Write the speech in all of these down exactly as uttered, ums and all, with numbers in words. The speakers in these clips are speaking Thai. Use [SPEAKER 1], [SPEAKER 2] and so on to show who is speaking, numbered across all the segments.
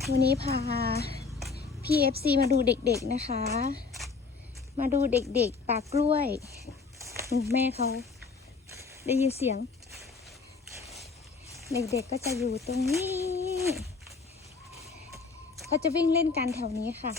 [SPEAKER 1] วันนี้พาพี่เอฟซีมาดูเด็กๆนะคะ มาดูเด็กๆปากกล้วยแม่เขาได้ยินเสียงเด็กๆก็จะอยู่ตรงนี้เขาจะวิ่งเล่นกันแถวนี้ค่ะ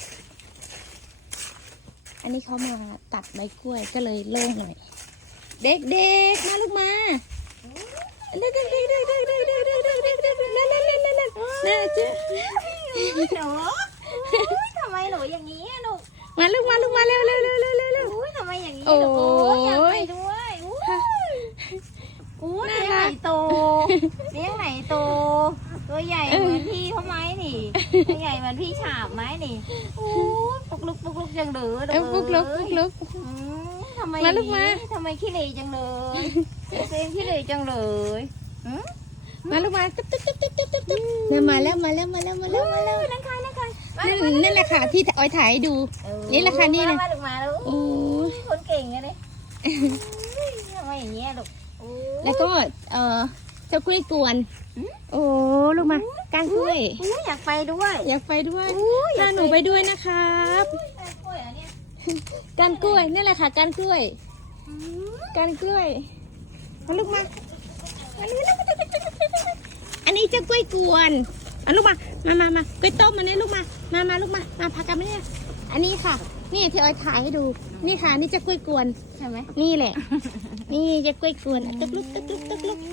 [SPEAKER 1] อันนี้เขามาตัดใบกล้วยก็เลยโล่งหน่อยเด็กๆมาลูกมาเด็กๆเด็กๆเด็กๆเด็กๆเด็กๆเด็กๆเด็กๆนั่นนั่นนั่นนั่นนั่นน่าจะ
[SPEAKER 2] หนูทำไมหนูอย่างนี้อะหนู
[SPEAKER 1] มาลูกมาลูกมาเร็วเร็วเร็วเร็วเร็วเร็ว
[SPEAKER 2] ทำไมอย่างนี้
[SPEAKER 1] โอ้
[SPEAKER 2] หนูอยากไปด้วยอู้เลี้ยงไหนโตเลี้ยงไหนโตตัวใหญ่เหมือนพี่เขาไหมนี่ตัวใหญ่เหมือนพี่ฉาบไหมนี่อู้ปุกลุกปุกลุกจังเลย
[SPEAKER 1] เออปุกลุกปุกลุก
[SPEAKER 2] ทำไม
[SPEAKER 1] มาลูกมา
[SPEAKER 2] ทำไมขี้เหร่จังเลยเซนขี้เหร่จังเลย
[SPEAKER 1] มาลูกมาตุ๊บตุ๊บตุ๊บตุ๊บตุ๊บตุ๊บเนี่ยมาแล้วมาแล้วมาแล้วมาแล้วมาแล้ว
[SPEAKER 2] นั่นใครนั่นใคร
[SPEAKER 1] นั่นนั่นแหละค่ะที่อ้อยถ่ายให้ดูนี่แหละค่ะนี่เลย
[SPEAKER 2] มาลูกมาลูกโอ้คนเก่งเลยทำไมอย่างเงี้ยลูก
[SPEAKER 1] แล้วก็เออเจ้ากล้วยกวนโอ้ลูกมาก้านกล้วย
[SPEAKER 2] อยากไปด้วย
[SPEAKER 1] อยากไปด้วยพาหนูไปด้วยนะครับก้านกล้วยนี่แหละค่ะก้านกล้วยก้านกล้วยมาลูกมาอันนี้เจ้ากล้วยกวนเอาลูกมามามา มากล้วยต้มมาเนี่ยลูกมา มามาลูกมา มาพากันมาเนี่ยอันนี้ค่ะ นี่ที่อ้อยถ่ายให้ดู นี่ค่ะ นี่เจ้ากล้วยกวน
[SPEAKER 2] ใช่ไหม
[SPEAKER 1] นี่แหละ นี่เจ้ากล้วยกวนตึกลุกตึกลุกตึกลุก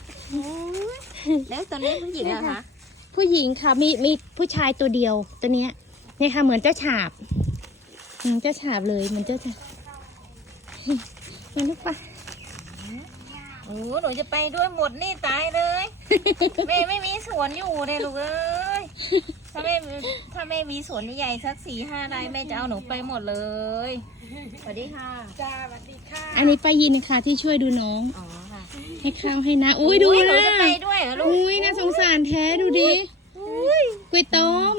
[SPEAKER 2] แล้วตอนนี้ผู้หญิงอะคะ
[SPEAKER 1] ผู้หญิงค่ะ มีมีผู้ชายตัวเดียวตัวเนี้ยนี่ค่ะเหมือนเจ้าฉาบเจ้าฉาบเลยเหมือนเจ้าฉาบมาลูกปะ
[SPEAKER 2] โอ้หนูจะไปด้วยหมดนี่ตายเลยแม่ไม่มีสวนอยู่เลยลูกเอ้ยถ้าแม่ถ้าแม่มีสวนใหญ่สักสี่ห้าไร่แม่จะเอาหนูไปหมดเลยสวัสดีค่ะ
[SPEAKER 1] จ้าสวัสดีค่ะอันนี้ป้ายินค่ะที่ช่วยดูน้อง
[SPEAKER 2] อ๋อค่ะ
[SPEAKER 1] ให้ข้าวให้นะอุ้ยดูนะ
[SPEAKER 2] หนูจะไปด้วยเหรอลูก
[SPEAKER 1] อุ้ยน่าสงสารแท้ดูดิกล้วยต้ม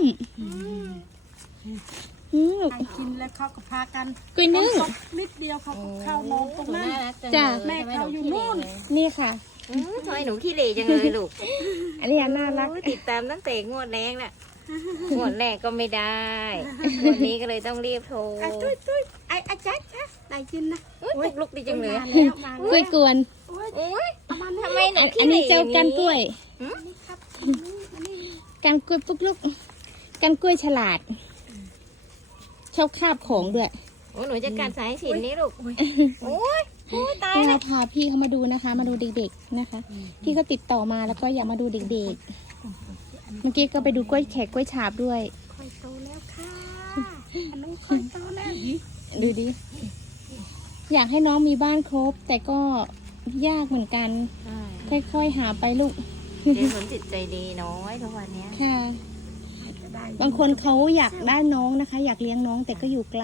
[SPEAKER 3] กินแล้วเขาก็พากัน
[SPEAKER 1] กล้วยนึ่ง
[SPEAKER 3] นิดเดียวเขาเข้านอนตรงนั้น
[SPEAKER 1] จ้า
[SPEAKER 3] แม่เขาอยู่นู่น
[SPEAKER 1] นี่ค่ะ
[SPEAKER 2] ทำไมหนูขี้เหร่จังเลยลูก
[SPEAKER 1] อันนี้น่ารัก
[SPEAKER 2] ติดตามตั้งแต่งวดแรกน่ะงวดแรกก็ไม่ได้งวดนี้ก็เลยต้องรีบโทร
[SPEAKER 3] ไอ้ตุ้ยตุ้ยไอ้อาจารย์คะได้กินนะ
[SPEAKER 2] ปุกลุกดีจังเลย
[SPEAKER 1] กล้วยกวน
[SPEAKER 2] ทำไมหนูขี้
[SPEAKER 1] อัน
[SPEAKER 2] เหร่
[SPEAKER 1] นี้เจ้ากันกล้วยกันกล้วยปุกลุกกันกล้วยฉลาดชอบคาบของด้วย
[SPEAKER 2] โอ้หนูจะกัดสายสิญจน์นี้ลูกโอ้ยโอ้ตาย
[SPEAKER 1] เราพาพี่เขามาดูนะคะมาดูเด็กๆนะคะพี่เขาติดต่อมาแล้วก็อยากมาดูเด็กๆเมื่อกี้ก็ไปดูกล้วยแขกกล้วยฉาบด้วย
[SPEAKER 3] ค่อยโตแล้วค่ะอันนู้นค่อยโตแล้ว
[SPEAKER 1] ดูดิอยากให้น้องมีบ้านครบแต่ก็ยากเหมือนกันค่อยๆหาไปลูก
[SPEAKER 2] เด็กคนจิตใจดีน้อยทุกวันนี้
[SPEAKER 1] ค่ะบางคนเขาอยากได้น้องนะคะอยากเลี้ยงน้องแต่ก็อยู่ไกล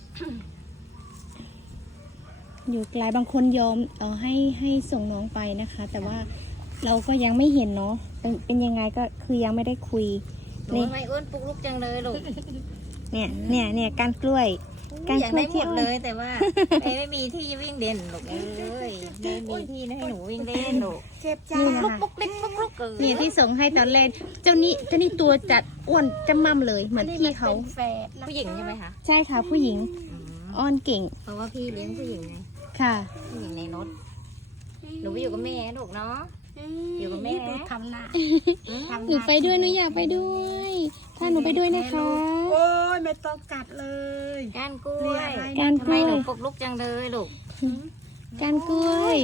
[SPEAKER 1] อยู่ไกลบางคนยอมเออให้ให้ส่งน้องไปนะคะ แต่ว่าเราก็ยังไม่เห็นเนาะเป็นเป็นยังไงก็คือยังไม่ได้คุย
[SPEAKER 2] นี่ไม่อ้วนปุกลุกจังเลยลูก
[SPEAKER 1] เนี่ยเนี่ยเนี่ยการกล้วย
[SPEAKER 2] การกล้วยที่หมดเลยแต่ว่าไม่มีที่วิ่งเด่นลูกเอ้ยไม่มีที่ให้หนูวิ่งเล่นลูก
[SPEAKER 3] เจ็บจ้า
[SPEAKER 2] ลุกปุกเล็กปุกลุกเออ
[SPEAKER 1] เนี่ยที่ส่งให้ตอนแรกเจ้านี้เจ้านี้ตัวจัดอ้วนจำมั่มเลยเหมือนพี่เขา
[SPEAKER 2] ผู้หญิงใช่ไหมคะ
[SPEAKER 1] ใช่ค่ะผู้หญิงอ้อนเก่ง
[SPEAKER 2] เพราะว่าพี่เลี้ยงผู้หญิงไง
[SPEAKER 1] ค่ะ
[SPEAKER 2] ผู้หญิงในรถหนูไปอยู่กับแม่ลูกเนาะอยู่กับแม่
[SPEAKER 3] ทำหน้า
[SPEAKER 1] หนูไปด้วยหนูอยากไปด้วยถ้าหนูไปด้วยนะคะ
[SPEAKER 3] โอ้ยไม่ต้องกัดเลย
[SPEAKER 2] ก้านกล้วย
[SPEAKER 1] ก้านกล้วย
[SPEAKER 2] หนูปลุกลุกจังเลยลูก
[SPEAKER 1] ก้านกล้วย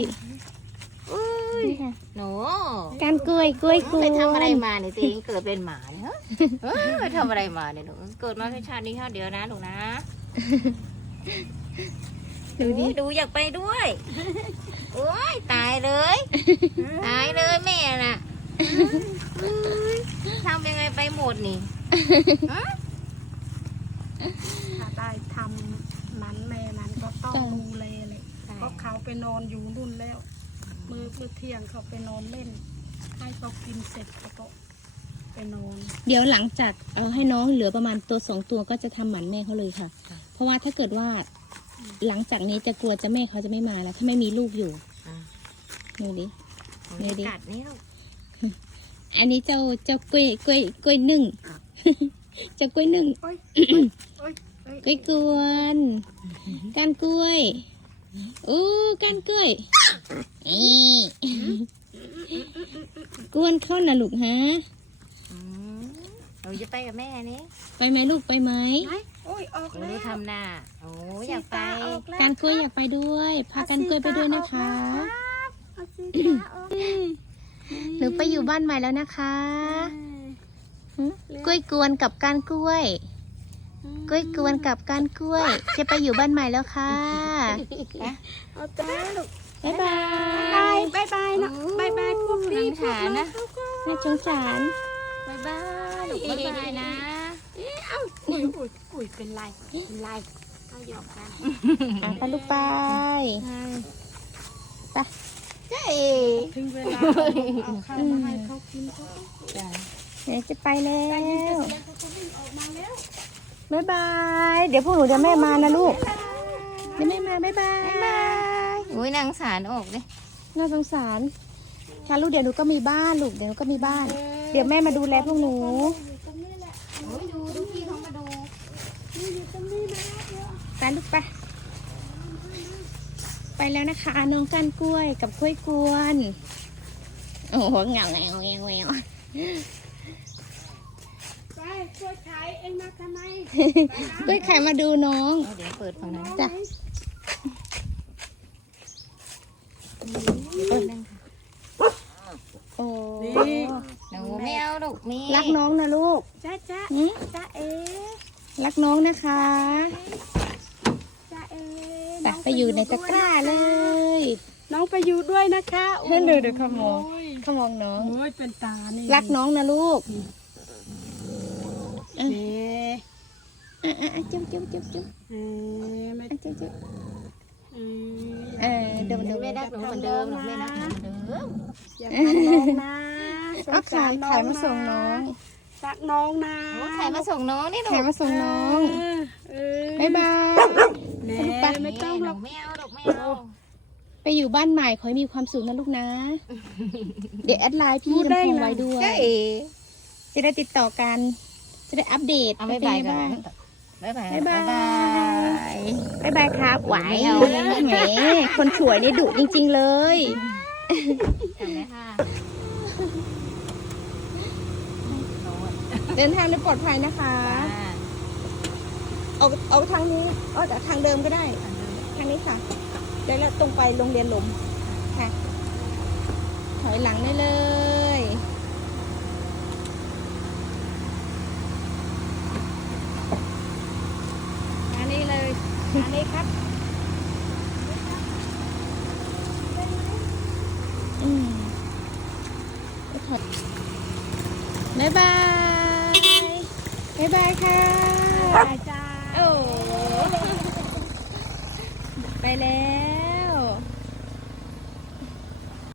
[SPEAKER 2] หนู
[SPEAKER 1] ก้านกล้วยกล้วยกล้วย
[SPEAKER 2] ไปทำอะไรมาเนี่ยตัวเองเกิดเป็นหมาเนี่ยไปทำอะไรมาเนี่ยลูกเกิดมาแค่ชาตินี้ชาติเดียวนะลูกนะ
[SPEAKER 1] ดูดิ
[SPEAKER 2] ดูอยากไปด้วยโอ้ยตายเลยตายเลยแม่น่ะทำยังไงไปหมดนี่
[SPEAKER 3] ถ้าได้ทำนั้นแม่นั้นก็ต้องดูแลเลยเพราะเขาไปนอนอยู่นู่นแล้วมือเพื่อเที่ยงเขาไปนอนเล่นให้เขากินเสร็จเขาก็ไปนอน
[SPEAKER 1] เดี๋ยวหลังจากเอาให้น้องเหลือประมาณตัวสองตัวก็จะทำหมันแม่เขาเลยค่ะเพราะว่าถ้าเกิดว่าหลังจากนี้จะกลัวจะแม่เขาจะไม่มาแล้วถ้าไม่มีลูกอยู่ดูดิดูดิอันนี้เจ้าเจ้ากล้วยกล้วยกล้วยนึ่งจะกล้วยหนึ่ง
[SPEAKER 3] โอ้ยโอ้ยโอ้ย
[SPEAKER 1] กล้วยกวนก้านกล้วยอู้ก้านกล้วยนี่กวนเข้านะลูกฮะ
[SPEAKER 2] อืมหนูจะไปกับแม่นี้
[SPEAKER 1] ไปไหมลูกไปไหม
[SPEAKER 3] ไหนโอ้ยออก
[SPEAKER 2] หนู
[SPEAKER 3] แล้ว
[SPEAKER 2] ดูทำหน้าโอ้อยากไป
[SPEAKER 3] สีตออกแล้ว
[SPEAKER 1] ก้านกล้วยอยากไปด้วย พาก้านกล้วยไปด้วยนะคะ
[SPEAKER 3] เอาสีตาออก
[SPEAKER 1] หนูไปอยู่บ้านใหม่แล้วนะคะหึกล้วยกวนกับก้านกล้วย กล้วยกวนกับก้านกล้วย จะไปอยู่บ้านใหม่แล้วค่ะ
[SPEAKER 3] เอาตาลูก
[SPEAKER 1] บ๊ายบา
[SPEAKER 3] บาย
[SPEAKER 1] ย
[SPEAKER 3] บายบายนะบายบายพวกพี่พวกน้องเขาก็
[SPEAKER 1] น่าสงสาร
[SPEAKER 2] บายบายลูกบายบายนะ
[SPEAKER 3] เอ้าอุ้ยอุ้ยอุ้ยเป็นไรเป็นไรเอาหยอกกัน
[SPEAKER 1] อ่ะไปลูกไป ไป
[SPEAKER 2] เจ๊
[SPEAKER 3] ถึงเวลาเอาข้าวมาให้เขากินเขาก็
[SPEAKER 2] จ้ะ
[SPEAKER 1] เดี๋ยวจะไปแล้ว
[SPEAKER 3] เขาก็วิ่งออกมาแล้ว
[SPEAKER 1] บ๊ายบาย เดี๋ยวพวกหนูเดี๋ยวแม่มานะลูก เดี๋ยวแม่มาบ๊ายบาย
[SPEAKER 2] อุ้ยนางสารออกเลย
[SPEAKER 1] น่าสงสารค่ะลูกเดี๋ยวหนูก็มีบ้านลูก เดี๋ยวหนูก็มีบ้าน เดี๋ยวแม่มาดูแลพวกหนู
[SPEAKER 3] อยู่ตรงนี้แหละ
[SPEAKER 2] โอ้ยดูดูพี่เขามาดู
[SPEAKER 3] นี่อยู่ตรงนี้นะเดี๋ยว
[SPEAKER 1] ไปลูกไป ไปแล้วนะคะน้องก้านกล้วยกับกล้วยกวน โอ้โหเหงาแงวแงวแงว
[SPEAKER 3] ไปช่วยขายเองมาทำไม
[SPEAKER 1] กล้วยไข่มาดูน้อง
[SPEAKER 2] เอาเดี๋ยวเปิดฝั่งนั้น
[SPEAKER 1] จ้ะ
[SPEAKER 2] เดี๋ยวเปิดนั่งค่ะ
[SPEAKER 1] โอ้
[SPEAKER 2] หนูไม่เอาลูกมี
[SPEAKER 1] รักน้องนะลูก
[SPEAKER 3] จ้าจ้า
[SPEAKER 1] หืม
[SPEAKER 3] จ้าเอ๋
[SPEAKER 1] รักน้องนะคะ
[SPEAKER 3] จ้าเอ๋
[SPEAKER 1] ไปไปอยู่ในตะกร้าเลย
[SPEAKER 3] น้องไปอยู่ด้วยนะคะโอ้
[SPEAKER 1] เฮ้ยดูดูเขามอง เขามองน้อง
[SPEAKER 3] โอ้ยเป็นตานี่
[SPEAKER 1] รักน้องนะลูก
[SPEAKER 3] เอ๊ะ
[SPEAKER 1] อ่ะอ่ะอ่ะจุ๊บจุ๊บจุ๊บจุ๊บ
[SPEAKER 3] เอ๊ะไม่
[SPEAKER 1] อ่ะจุ๊บจุ๊บ
[SPEAKER 3] เอ๊ะ
[SPEAKER 1] เออดูดู
[SPEAKER 2] ไม่รักหนูเหมือนเดิมหนูไม่รักหนูเหมือนเดิม
[SPEAKER 3] อย่าทำน้องนะส
[SPEAKER 1] เอา
[SPEAKER 3] งสา
[SPEAKER 1] ขาร ย
[SPEAKER 3] น้อ
[SPEAKER 1] ขาย
[SPEAKER 3] ง
[SPEAKER 1] มาส่งน้อง
[SPEAKER 3] รักน้องนะ
[SPEAKER 2] โอ้ใครมาส่งน้องนี่หนู
[SPEAKER 1] ขายมาส่งน้อง
[SPEAKER 3] เออ
[SPEAKER 1] บ๊ายบาย
[SPEAKER 3] แม่ไม่ต้องหรอก
[SPEAKER 2] ไม่เอาลูกไม่เอา
[SPEAKER 1] ไปอยู่บ้านใหม่ขอให้มีความสุขนะลูกนะ เดี๋ยวแอดไลน์พี่ลำโพงไว้ด้วย จะได้ติดต่อกัน จะได้อัปเดต
[SPEAKER 2] เอา
[SPEAKER 1] ว่า
[SPEAKER 2] บ๊าย
[SPEAKER 1] เป็น
[SPEAKER 2] บาย
[SPEAKER 1] ไง
[SPEAKER 2] ก่อ
[SPEAKER 1] บ้าน ง
[SPEAKER 2] บ๊ายบาย
[SPEAKER 1] บ๊ายบาย บ๊ายบายครับไหว
[SPEAKER 2] ไม่เอา
[SPEAKER 1] แหมคนสวยนี่ดุจริงๆเลย
[SPEAKER 2] ทำไหมค่ะ
[SPEAKER 1] เดินทางโดยปลอดภัยนะคะ เอาเอาทางนี้เอาแต่ทางเดิมก็ได้ ทางนี้ค่ะเดี๋ยวเราตรงไปโรงเรียนหลมค่ะ ถอยหลังได้เลย
[SPEAKER 3] มานี่เลยมานี่ครับ
[SPEAKER 1] อืมก็ถอยบ๊ายบาย บ๊ายบายค่ะ
[SPEAKER 3] ไปจ้า
[SPEAKER 1] โอ้ ไปแล้ว